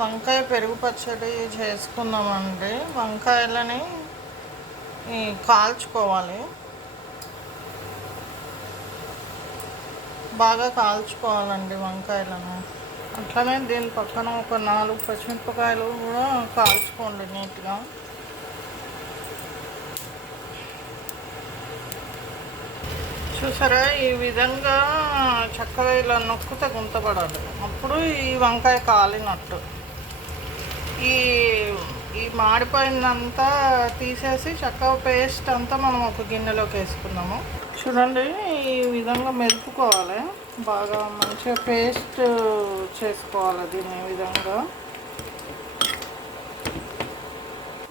వంకాయ పెరుగు పచ్చడి చేసుకుందామండి. వంకాయలని కాల్చుకోవాలి. బాగా కాల్చుకోవాలండి వంకాయలను. అట్లనే దీని పక్కన ఒక నాలుగు పచ్చిమిరపకాయలు కూడా కాల్చుకోండి నీట్గా. చూసారా? ఈ విధంగా చక్కగా ఇలా నొక్కితే గుంతపడాలి. అప్పుడు ఈ వంకాయ కాలినట్టు. ఈ ఈ మాడిపోయిందంతా తీసేసి చక్కగా పేస్ట్ అంతా మనం ఒక గిన్నెలోకి వేసుకుందాము. చూడండి ఈ విధంగా మెరుపుకోవాలి బాగా మంచిగా పేస్ట్ చేసుకోవాలి దీన్ని విధంగా.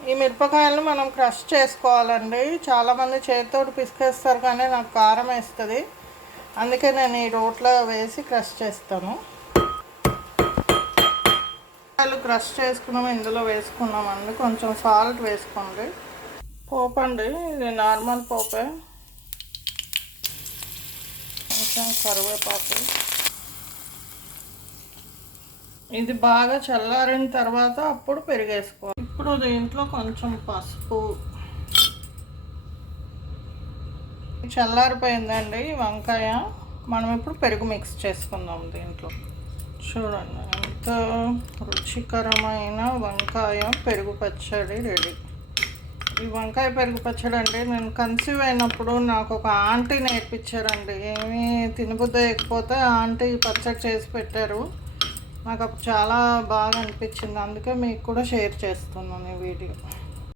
ఈ మిరపకాయలను మనం క్రష్ చేసుకోవాలండి. చాలామంది చేతితోటి పిసికేస్తారు కానీ నాకు కారం వేస్తుంది. అందుకే నేను ఈ రోట్లో వేసి క్రష్ చేస్తాను. ఉల్లిపాయలు క్రష్ చేసుకున్నాము ఇందులో వేసుకున్నామండి కొంచెం సాల్ట్ వేసుకోండి. పోపు అండి ఇది నార్మల్ పోపే. కొంచెం కరివేపాకు. ఇది బాగా చల్లారిన తర్వాత అప్పుడు పెరిగేసుకోవాలి. ఇప్పుడు దీంట్లో కొంచెం పసుపు. చల్లారిపోయిందండి వంకాయ. మనం ఇప్పుడు పెరుగు మిక్స్ చేసుకుందాం దీంట్లో. చూడండి. రుచికరమైన వంకాయ పెరుగు పచ్చడి రెడీ. ఈ వంకాయ పెరుగు పచ్చడి అండి నేను కన్సీవ్ అయినప్పుడు నాకు ఒక ఆంటీ నేర్పించారండి. ఏమీ తినబుద్ధి ఎక్కిపోతే ఆంటీ పచ్చడి చేసి పెట్టారు. నాకు అప్పుడు చాలా బాగా అనిపించింది. అందుకే మీకు కూడా షేర్ చేస్తున్నాను ఈ వీడియో.